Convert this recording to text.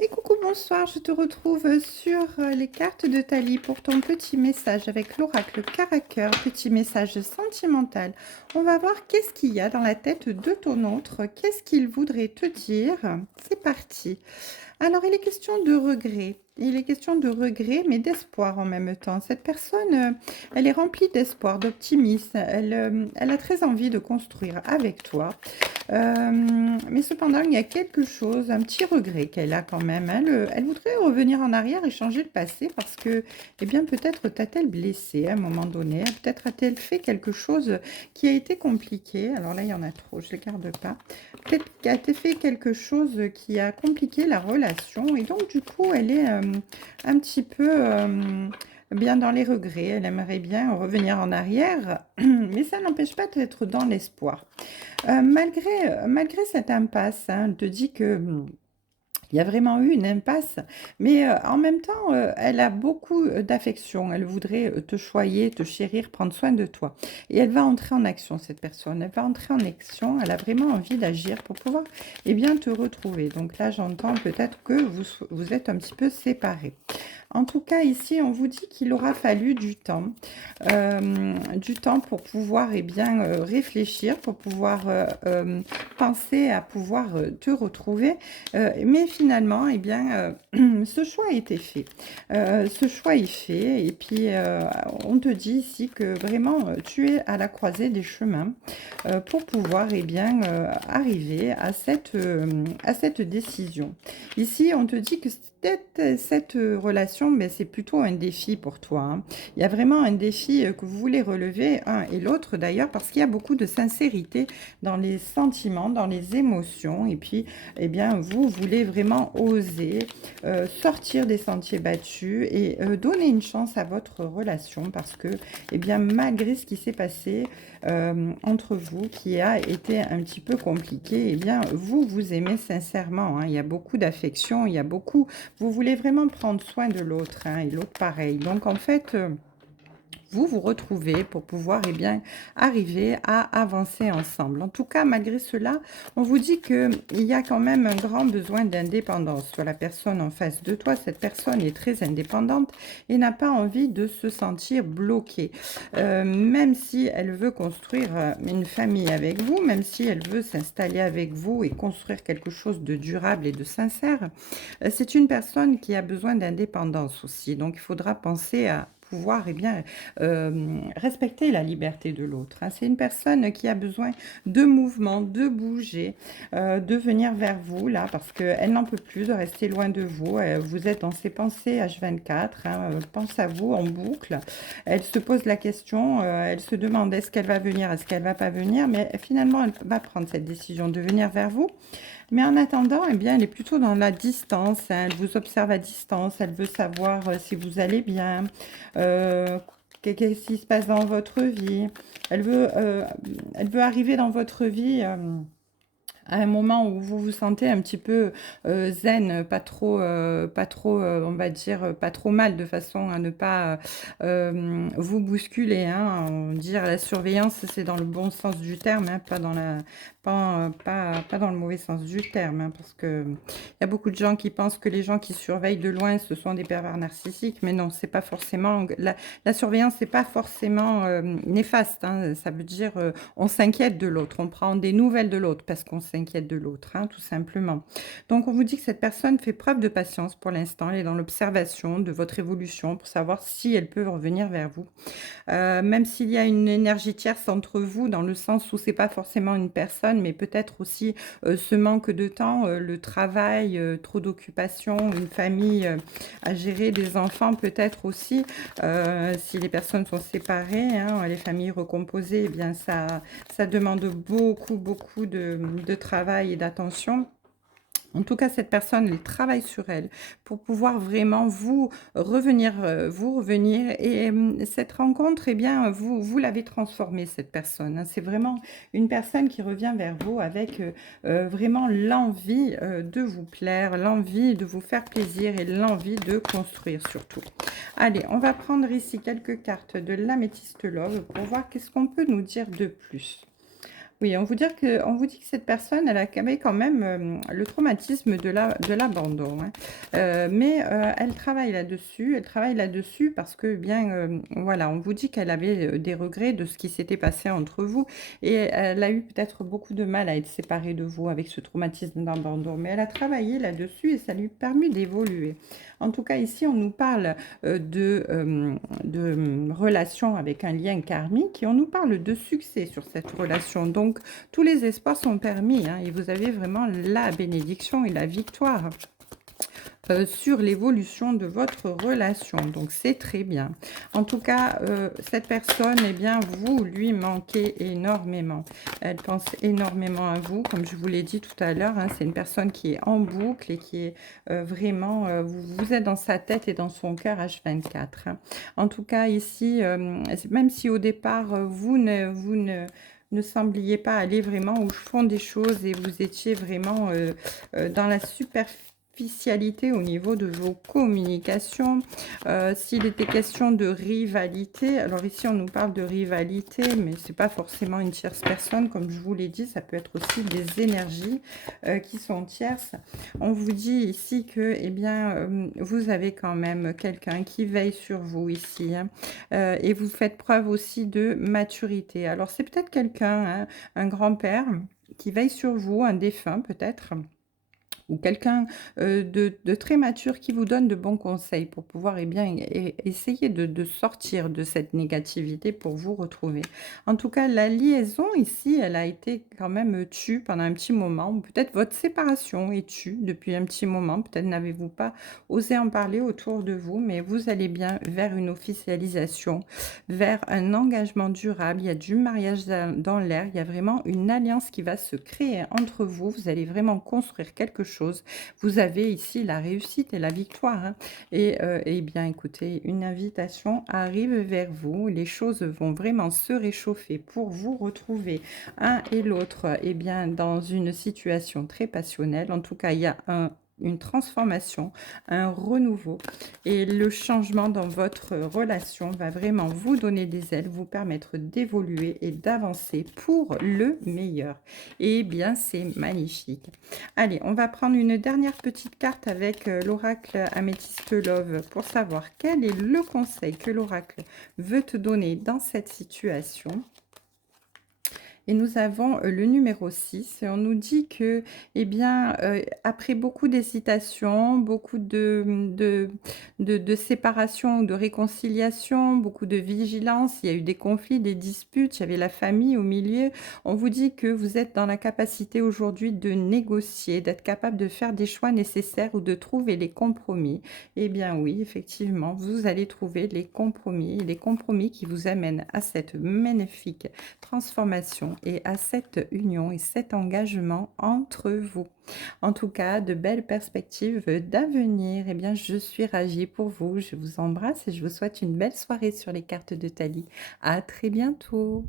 Et coucou, bonsoir, je te retrouve sur les cartes de Tali pour ton petit message avec l'oracle Caracal, petit message sentimental. On va voir qu'est-ce qu'il y a dans la tête de ton autre, qu'est-ce qu'il voudrait te dire. C'est parti. Alors, il est question de regret. Il est question de regret, mais d'espoir en même temps. Cette personne, elle est remplie d'espoir, d'optimisme. Elle a très envie de construire avec toi. Mais cependant, il y a quelque chose, un petit regret qu'elle a quand même. Elle voudrait revenir en arrière et changer le passé parce que, eh bien, peut-être t'a-t-elle blessé à un moment donné. Peut-être a-t-elle fait quelque chose qui a été compliqué. Alors là, il y en a trop, je ne les garde pas. Peut-être qu'a-t-elle fait quelque chose qui a compliqué la relation. Et donc, du coup, elle est un petit peu bien dans les regrets. Elle aimerait bien revenir en arrière, mais ça n'empêche pas d'être dans l'espoir. Malgré cette impasse, hein, elle te dit que il y a vraiment eu une impasse, mais en même temps, elle a beaucoup d'affection. Elle voudrait te choyer, te chérir, prendre soin de toi. Et elle va entrer en action, cette personne. Elle va entrer en action. Elle a vraiment envie d'agir pour pouvoir, eh bien, te retrouver. Donc là, j'entends peut-être que vous êtes un petit peu séparés. En tout cas, ici, on vous dit qu'il aura fallu du temps pour pouvoir eh bien, réfléchir, pour pouvoir penser à pouvoir te retrouver. Mais finalement, eh bien, ce choix a été fait. Ce choix est fait. Et puis, on te dit ici que vraiment, tu es à la croisée des chemins pour pouvoir eh bien, arriver à cette décision. Ici, on te dit que cette relation, ben, c'est plutôt un défi pour toi, hein. Il y a vraiment un défi que vous voulez relever, un et l'autre d'ailleurs, parce qu'il y a beaucoup de sincérité dans les sentiments, dans les émotions. Et puis, eh bien, vous voulez vraiment oser sortir des sentiers battus et donner une chance à votre relation parce que, eh bien, malgré ce qui s'est passé entre vous, qui a été un petit peu compliqué, eh bien, vous vous aimez sincèrement, hein. Il y a beaucoup d'affection, il y a beaucoup... Vous voulez vraiment prendre soin de l'autre, hein, et l'autre pareil. Donc, en fait... vous vous retrouvez pour pouvoir eh bien, arriver à avancer ensemble. En tout cas, malgré cela, on vous dit qu'il y a quand même un grand besoin d'indépendance sur la personne en face de toi. Cette personne est très indépendante et n'a pas envie de se sentir bloquée. Même si elle veut construire une famille avec vous, même si elle veut s'installer avec vous et construire quelque chose de durable et de sincère, c'est une personne qui a besoin d'indépendance aussi. Donc, il faudra penser à pouvoir eh bien, respecter la liberté de l'autre, hein. C'est une personne qui a besoin de mouvement, de bouger, de venir vers vous, là, parce qu'elle n'en peut plus de rester loin de vous. Vous êtes dans ses pensées H24, hein, pense à vous en boucle. Elle se pose la question, elle se demande est-ce qu'elle va venir, est-ce qu'elle va pas venir, mais finalement, elle va prendre cette décision de venir vers vous. Mais en attendant, eh bien, elle est plutôt dans la distance, hein. Elle vous observe à distance. Elle veut savoir si vous allez bien, euh, qu'est-ce qui se passe dans votre vie. Elle veut arriver dans votre vie. À un moment où vous vous sentez un petit peu zen, pas trop, on va dire, pas trop mal, de façon à ne pas vous bousculer, hein. On dire la surveillance, c'est dans le bon sens du terme, hein, pas dans pas dans le mauvais sens du terme, hein, parce que il y a beaucoup de gens qui pensent que les gens qui surveillent de loin, ce sont des pervers narcissiques, mais non, c'est pas forcément la surveillance, c'est pas forcément néfaste, hein. Ça veut dire on s'inquiète de l'autre, on prend des nouvelles de l'autre parce qu'on s'inquiète de l'autre, hein, tout simplement. Donc, on vous dit que cette personne fait preuve de patience pour l'instant. Elle est dans l'observation de votre évolution pour savoir si elle peut revenir vers vous. Même s'il y a une énergie tierce entre vous, dans le sens où c'est pas forcément une personne, mais peut-être aussi ce manque de temps, le travail, trop d'occupation, une famille à gérer, des enfants peut-être aussi. Si les personnes sont séparées, hein, les familles recomposées, eh bien ça demande beaucoup de travail et d'attention. En tout cas, cette personne, elle travaille sur elle pour pouvoir vraiment vous revenir. Et cette rencontre, eh bien, vous l'avez transformée, cette personne, hein. C'est vraiment une personne qui revient vers vous avec vraiment l'envie de vous plaire, l'envie de vous faire plaisir et l'envie de construire surtout. Allez, on va prendre ici quelques cartes de l'améthyste love pour voir qu'est-ce qu'on peut nous dire de plus. Oui, on vous dit que cette personne, elle a avait quand même, le traumatisme de l'abandon, hein. Mais, elle travaille là-dessus parce que bien, voilà, on vous dit qu'elle avait, des regrets de ce qui s'était passé entre vous et elle a eu peut-être beaucoup de mal à être séparée de vous avec ce traumatisme d'abandon. Mais elle a travaillé là-dessus et ça lui a permis d'évoluer. En tout cas, ici, on nous parle, relation avec un lien karmique et on nous parle de succès sur cette relation. Donc, tous les espoirs sont permis, hein, et vous avez vraiment la bénédiction et la victoire sur l'évolution de votre relation. Donc, c'est très bien. En tout cas, cette personne, eh bien, vous lui manquez énormément. Elle pense énormément à vous, comme je vous l'ai dit tout à l'heure, hein. C'est une personne qui est en boucle et qui est vraiment, vous êtes dans sa tête et dans son cœur H24, hein. En tout cas, ici, même si au départ, ne sembliez pas aller vraiment au fond des choses et vous étiez vraiment dans la superficialité au niveau de vos communications. S'il était question de rivalité, alors ici on nous parle de rivalité, mais c'est pas forcément une tierce personne, comme je vous l'ai dit, ça peut être aussi des énergies qui sont tierces. On vous dit ici que, eh bien, vous avez quand même quelqu'un qui veille sur vous ici, hein, et vous faites preuve aussi de maturité. Alors c'est peut-être quelqu'un, hein, un grand-père qui veille sur vous, un défunt peut-être, ou quelqu'un de très mature qui vous donne de bons conseils pour pouvoir eh bien, essayer de sortir de cette négativité pour vous retrouver. En tout cas, la liaison ici, elle a été quand même tue pendant un petit moment. Ou peut-être votre séparation est tue depuis un petit moment. Peut-être n'avez-vous pas osé en parler autour de vous, mais vous allez bien vers une officialisation, vers un engagement durable. Il y a du mariage dans l'air. Il y a vraiment une alliance qui va se créer entre vous. Vous allez vraiment construire quelque chose. Vous avez ici la réussite et la victoire, hein. Et bien, écoutez, une invitation arrive vers vous. Les choses vont vraiment se réchauffer pour vous retrouver un et l'autre, eh bien, dans une situation très passionnelle. En tout cas, il y a une transformation, un renouveau et le changement dans votre relation va vraiment vous donner des ailes, vous permettre d'évoluer et d'avancer pour le meilleur. Eh bien, c'est magnifique. Allez, on va prendre une dernière petite carte avec l'oracle Améthyste Love pour savoir quel est le conseil que l'oracle veut te donner dans cette situation. Et nous avons le numéro 6 et on nous dit que, eh bien, après beaucoup d'hésitation, beaucoup de séparation ou de réconciliation, beaucoup de vigilance, il y a eu des conflits, des disputes, il y avait la famille au milieu. On vous dit que vous êtes dans la capacité aujourd'hui de négocier, d'être capable de faire des choix nécessaires ou de trouver les compromis. Eh bien oui, effectivement, vous allez trouver les compromis qui vous amènent à cette magnifique transformation et à cette union et cet engagement entre vous. En tout cas, de belles perspectives d'avenir. Eh bien, je suis ravie pour vous. Je vous embrasse et je vous souhaite une belle soirée sur les cartes de Thalie. À très bientôt.